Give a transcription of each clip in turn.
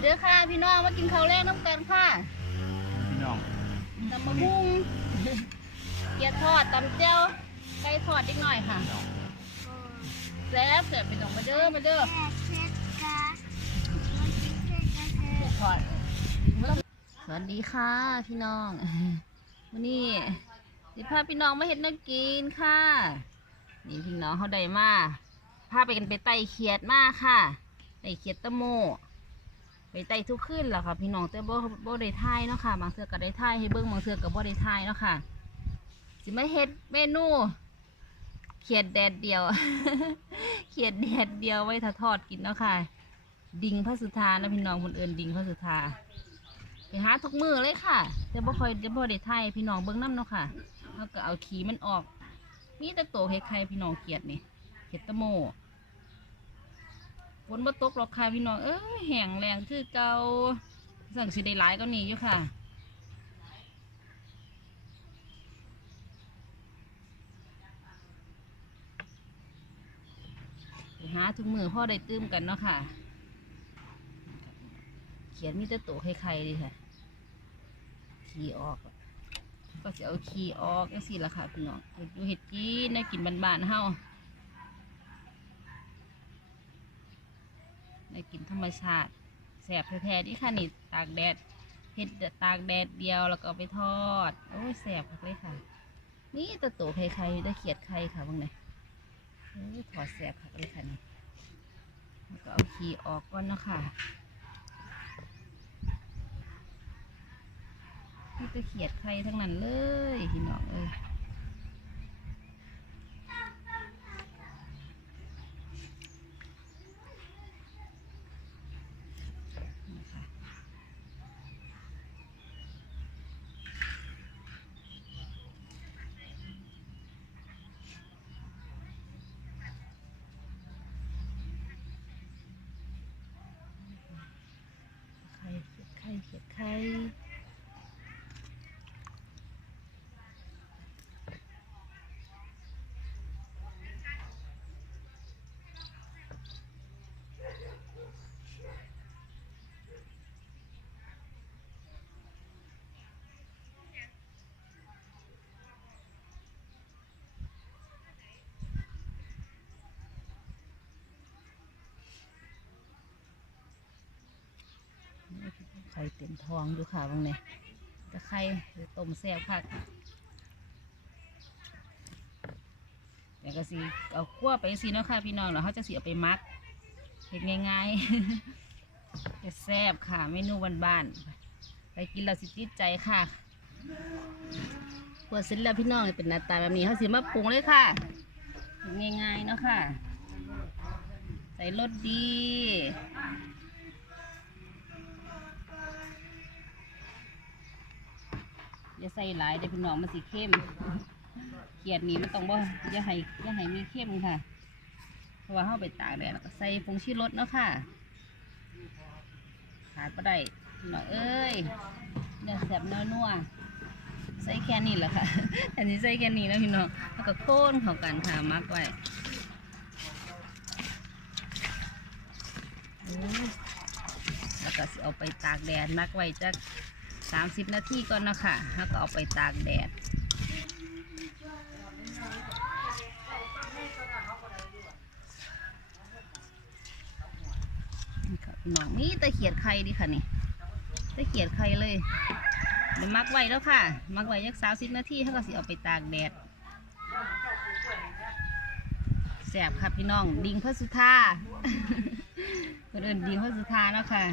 เด้อค่ะพี่น้องมากินข้าวแรกน้ำกันค่ะพี่น้องตำมะฮุ่งเกี๊ยวทอดตำเจียวไก่ทอดนิดหน่อยค่ะแซ่บเสียบพี่น้องมาเด้อมาเด้อทอดสวัสดีค่ะพี่น้องวันนี้สิพาพี่น้องมาเห็ดนักกินค่ะ นี่พี่น้องเขาได้มาพาไปกันไปไต่เขียดมาค่ะไต่เขียดตะโม ไปไต่ทุกขึ้นแหละค่ะ พี่น้องแต่บ่บ่ได้ทายเนาะค่ะ บางเทือก็ได้ทายให้เบิ่งบางเทือก็บ่ได้ทายเนาะค่ะ สิมาเฮ็ดเมนูเขียดแดดเดียว เขียดแดดเดียวไว้ถ้าทอดกินเนาะค่ะ ดิงพระสุธานะพี่น้องคนเอิญดิงพระสุธาไปหาทุกมือเลยค่ะ แต่บ่ค่อยจะบ่ได้ทายพี่น้องเบิ่งน้ำเนาะค่ะแล้วก็เอาขีมันออก มีแต่โตเฮ็ดไข่พี่น้องเขียดนี่เขียดตะโม ฝนบ่ตกหรอกค่ะพี่น้องเอ้ยแห้งแรงคือเก่าสั่งสิได้หลายก็นี่อยู่ค่ะหาทุกมือพ่อได้ตื้มกันเนาะค่ะ เขียนมีแต่โตไข่ๆดีค่ะขี่ออก ก็จะเอาขี่ออกจังซี่ละค่ะพี่น้องดอยู่เห็ดกินได้กินบานๆเฮา ได้กินธรรมชาติแสบแท้ๆนี่ค่ะนี่ตากแดดเห็ดตากแดดเดียวแล้วก็ไปทอด โอ้ยแสบเลยค่ะ นี่ตะโตไข่ไข่ได้เขียดไข่ค่ะบางไหนโอ้ยถอดแสบค่ะเลยค่ะนี่แล้วก็เอาขี้ออกก่อนนะคะนี่ตะเขียดไข่ทั้งนั้นเลยพี่น้องเอ้ย นี่ค่ะไข่เขียดไข่เขียดไข่ ไข่เต็มท้องอยู่ค่ะบางเนี่ยต่ไข่ต้มแซ่บค่ะเดี๋ยวก็สิเอาคั่วไปสิเนาะค่ะพี่น้องแล้วเขาจะสิเอาไปมักเห็ดง่ายๆจะแซ่บค่ะเมนูบ้านๆไปกินเราสิติดใจค่ะคั่วเสร็จแล้วพี่น้องเป็นหน้าตาแบบนี้เขาสิมาปรุงเลยค่ะง่ายๆเนาะค่ะ ใส่รสดี อย่าใส่หลายเดี๋ยวพี่น้องมันสีเข้มเขียดนี้มันต้องว่าอย่าให้อย่าให้มีเข้มค่ะ เพราะว่าเข้าไปตากแดดแล้วก็ใส่ผงชีรสเนาะค่ะขาดก็ได้พี่น้อยเอ้ยเนื้อแสบเนื้อนัวใส่แค่นี้แหละค่ะ อันนี้ใส่แค่นี้นะพี่น้องแล้วก็โค่นเขากันค่ะมักไว้แล้วก็เอาไปตากแดดมักไว้จะ 30 นาทีก่อนนะค่ะแล้วก็เอาไปตากแดดหนองนี่ตะเขียดไข่ดิค่ะนี่ตะเขียดไข่เลยเดี๋ยวมักไว้แล้วค่ะมักไว้ยักสาวสิบนาทีเขาก็สิเอาไปตากแดดแสบค่ะพี่น้องดิงพระสุธาคนอื่นดิงพระสุธาแล้วค่ะ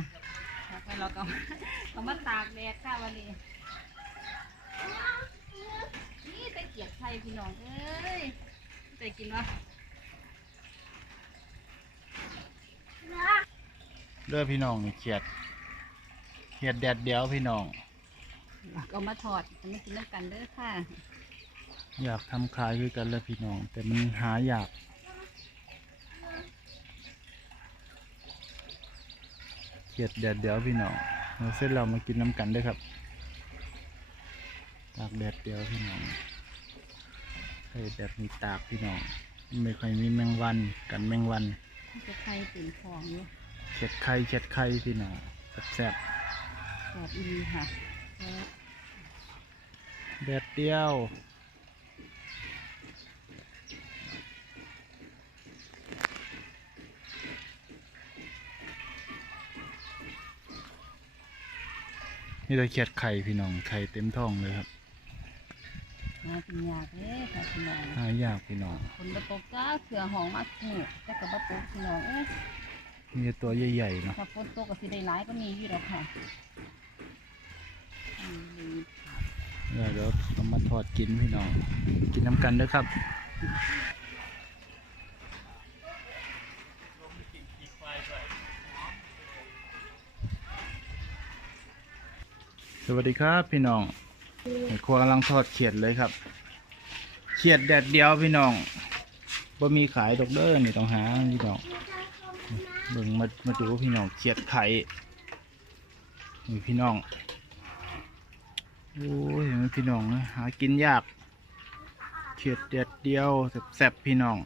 แล้วก็ เราก็เอามาตากแดดค่ะวันนี้นี่ตะเกียบไทยพี่น้องเอ้ยไปกินวะเด้อพี่น้องนี่เขียดเขียดแดดเดียวพี่น้อง ก็มาถอดจะมากินน้ำกันเด้อค่ะ อยากทำขายด้วยกันแล้วพี่น้อง แต่มันหายากเขียดแดดเดียวพี่น้อง เราเสร็จเรามากินน้ำกันเด้วยครับตากแดดเดียวพี่น้องใส่แบบมีตากพี่น้อง ไม่ค่อยมีแมงวันกันแมงวันจะไทยตื่นฟองอยู่เช็ดไข่เช็ดไข่พี่น้องเซ่บแซ่บอีหลีค่ะแซ่บๆแดดเดียว นี่ตะเคียดไข่พี่น้องไข่เต็มท้องเลยครับมาเป็นยากเด้ค่ะพี่น้องหายากพี่น้องคนประตกจ้าเสือหองมากหูแต่กับประตกพี่น้องเอ้ยมีแต่ตัวใหญ่ๆเนาะถ้าฝนตกก็สิได้หลายก็มีอยู่หรอกค่ะอืมเดี๋ยวเดี๋ยวเรามาทอดกินพี่น้อง กินน้ำกันเด้วยครับ สวัสดีครับพี่น้องครัวกำลังทอดเขียดเลยครับ เขียดแดดเดียวพี่น้องบ่มีขายดอกเด้อนี่ต้องหาพี่น้องเบิ่งมามาดูพี่น้องเขียดไข่นี่พี่น้องโอ้ยเห็นไหมพี่น้องนะหากินยากเขียดเด็ดเดียวแซ่บๆพี่น้อง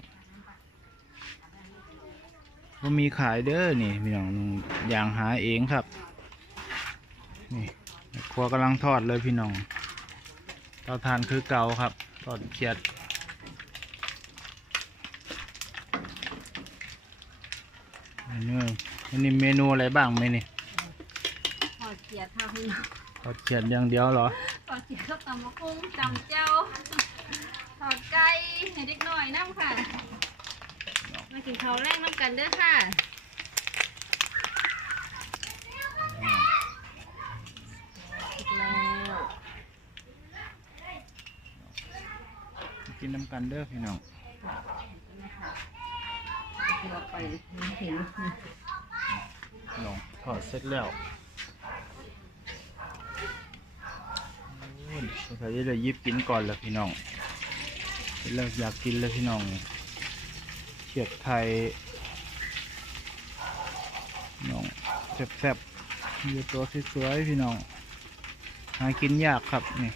ก็มีขายเด้อนี่พี่น้องอย่างหาเองครับ นี่ ครัวกำลังทอดเลยพี่น้องเตาทานคือเก่าครับทอดเขียดอันนี้อันนี้เมนูอะไรบ้างไหมนี่ทอดเกียดค่ะพี่น้องทอดเขียดอย่างเดียวเหรอทอดเกียดกับตำมะกุ้งจำเจ้าทอดไก่ให้เด็กหน่อยน้ำค่ะ มากินข้าวแรกน้ำกันเด้อค่ะอีกแล้ว กินน้ำกันเด้อพี่น้องเดี๋ยวไปเห็นน้องถอดเสร็จแล้วโอ้ยจะยิบกินก่อนละพี่น้องเร็จแล้วอยากกินเลยพี่น้องเขียดไทยน้องแซ่บๆมีตัวสวยๆพี่น้อง หากินยากครับนี่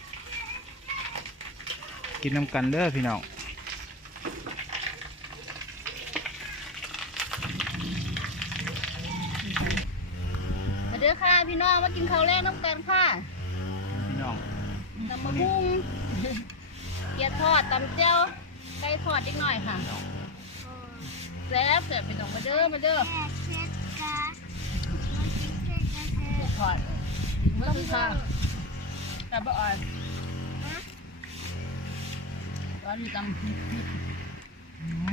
กินน้ำกันเด้อพี่น้องมาเด้อค่ะพี่น้องมากินข้าวแรกน้ำกันค่ะพี่น้องตำมะพุงเกี๊ยวทอดตำเจ้าไก่ทอดอีกหน่อยค่ะแซ่บเสียไปน้องมาเด้อมาเด้อทอดมาคือค่ะแต่บ่อ่อนร้ อนมีตำอื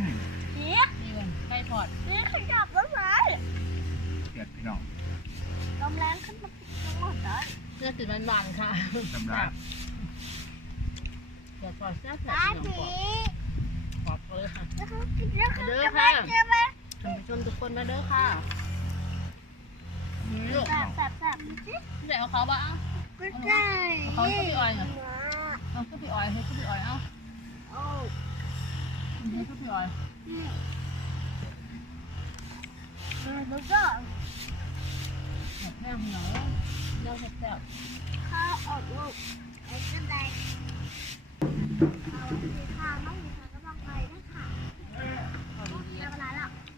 มนี่มันไก่ทอดเขียดพี่น้องขึ้นมากทั้งหมดเลยเสื้อสีบานๆค่ะทำร้ายเกี๊ยวทอดแซ่บๆพี่น้องขอบเลยค่ะมาเด้อค่ะท่านผู้ชมทุกคนมาเด้อค่ะนี่ลูกเดี๋ยวเอาเขาบ้างเอาเขาก็พี่ออยเหรอเอาก็พี่ออยให้ก็พี่อยเอาให้ก็พี่ออยเอกแซ่บๆเอา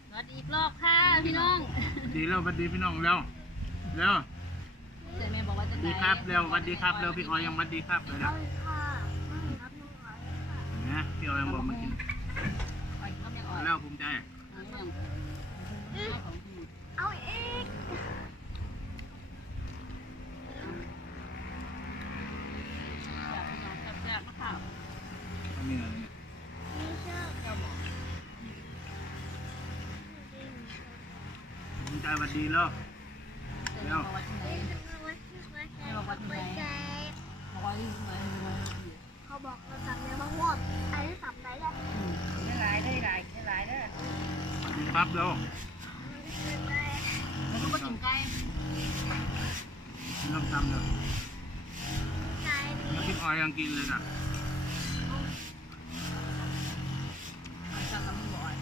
สวัสดีอีกรอบค่ะพี่น้องดีแล้วสวัสดีพี่น้องแล้วแล้วเดี๋ยวแม่บอกว่าจะดีครับเร็วสวัสดีครับเร็วพี่ออยยังสวัสดีครับเลยนะ นะพี่ออยยังบอกมากินออยก็ไม่ออยแล้วภูมิใจเอาเรื่องของพี่เอาอีกแซ่บๆนะคะมีอะไรเนี่ยไม่ชอบภูมิใจสวัสดีแล้วเดี๋ยวบอกว่าที่ไหนหัวใจบอกว่าที่ไหน เขาบอกเราสั่งเนื้อมะม่วงอันนี้สั่งไหนแหละได้หลายได้หลายได้หลายเด้อสวัสดีครับเร็วแล้วก็กินไก่กินน้ำตำเร็วใจแล้วพี่ออยยังกินเลยนะ สั่งน้ำบ่อย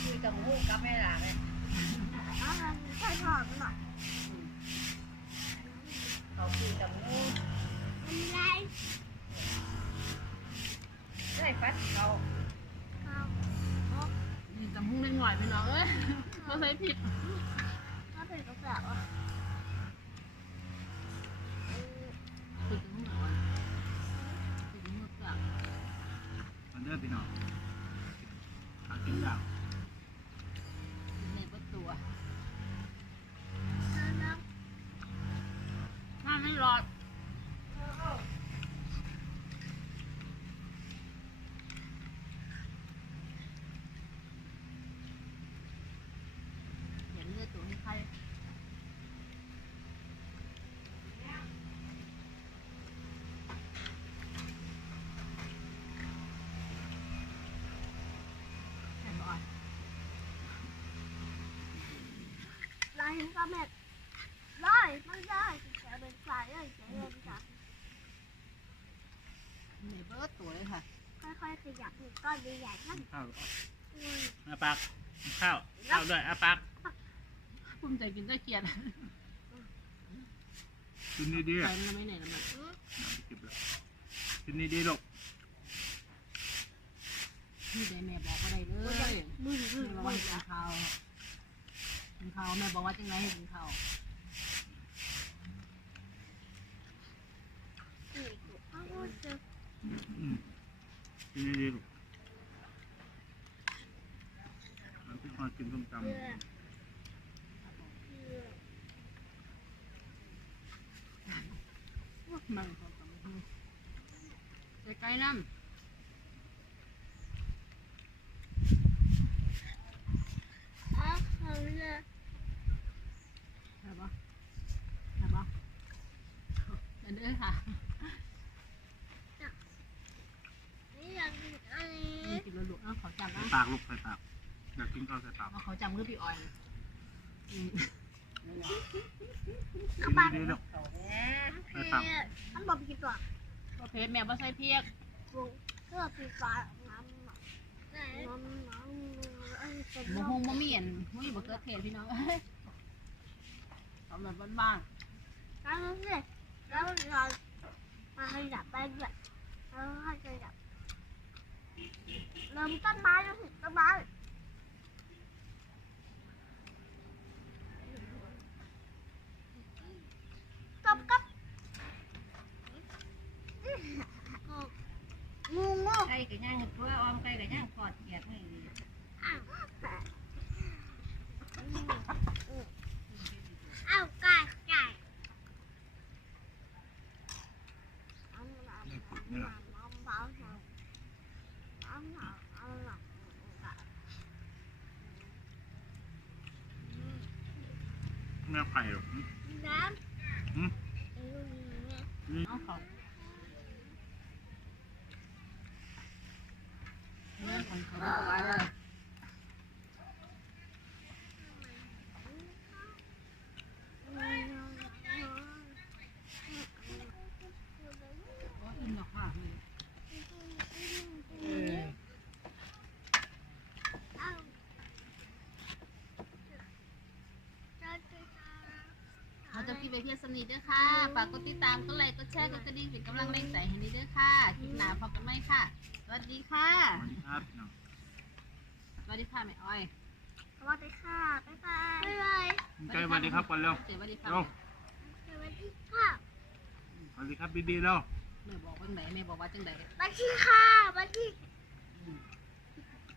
คือจังหูกับแม่หลานเลย อ๋อใช่ถอดหน่อย เขาคือจังหู มันไร ได้ฟัดเขา เขา มีจังหูเล่นหน่อยไปน้องเอ้ยมา ก็ใส่พริก ถ้าเป็นกาแฟอะ พริกถึงหัวพริกถึงหัวกลาง มันเด้อพี่น้องหากินยาก ในประตู น้ ถ้าไม่รอดเห็นเลือดตัวนี้ใคร เห็นบ่อยำลายเห็นกาแฟได้ไม่ได้แต่เป็นสายเลยแต่เดินจากในเบิร์ดตัวเลยค่ะ ค่อยๆขยับหนึ่งก้อนใหญ่ๆนั่นข้าวอืมอาปากข้าวข้าวด้วยอาปากภูมิใจกินได้เกียรติกินดีๆใส่อะมันไม่ไหนน้ำมันเก็บแล้วกินดีๆลูกพี่ได้แม่บอกก็ได้เลยมือมือระมืวังอข้าว กินข้าวแม่บอกว่าจังไรให้กินข้าวเอาเจออืมกินดีๆลูกมันเป็นคนกินส้มตำมันเขาต้องใกล้ๆน้เอาเอาเลยำใช่ปะใช่ปะเดินเด้อค่ะ นี่อยากกินอันนี้ นี่กินแล้วลูกเอาเขาจำ ใส่ นะ ปากลูกใส่ปากอยากกินข้าวใส่ปากเอาเขาจำคือพี่ออยอืมกินดีๆลูกใส่ปากมันบอกผิดตัวก็เพชรแม่บ่ใส่เพียกปรุงเพื่อปีฟ้าน้ำน้ำน้ำน้ำเอ้ยเป็นบ่ลฮงมบ่มีอันบ่มีบ่เกิดเทศพี่น้องทำแบบบ้านแล้วสิแล้วเรามาขยับไปด้วยแล้วให้ขยับเริ่มต้นไม้แล้วสิต้นไม้กับกับงูงูๆไก่กับย่างตัวออมไก่กับย่างกอดเกียดนี่อ้าวอ้าวไก่ไก่เอาหน่อยเอาหน่อยเอาหน่อยเอาหน่อยเอาหน่อย แม่ไข่หรอก น้ อืมำเอาเขาเรื่องของเขาไว้เลย โอ้ยอิ่มหรอกค่ะเราจะพี่ ไปเพื่อนสนิทด้วยค่ะฝากกดติดตามกดไลค์กดแชร์กดกระดิ่งเป็นกำลังแรงใจให้นี่ด้วยค่ะคลิปหน้าพบกันไหมค่ะ สวัสดีค่ะสวัสดีครับพี่น้องสวัสดีค่ะแม่อ้อยสวัสดีค่ะ บ๊ายบาย บ๊ายบายใจสวัสดีครับก่อนเร็วเจอสวัสดีค่ะเร็วสวัสดีค่ะสวัสดีครับดีๆเร็ว แม่บอกว่าจังไหนแม่บอกว่าจังไหนสวัสดีค่ะสวัสดี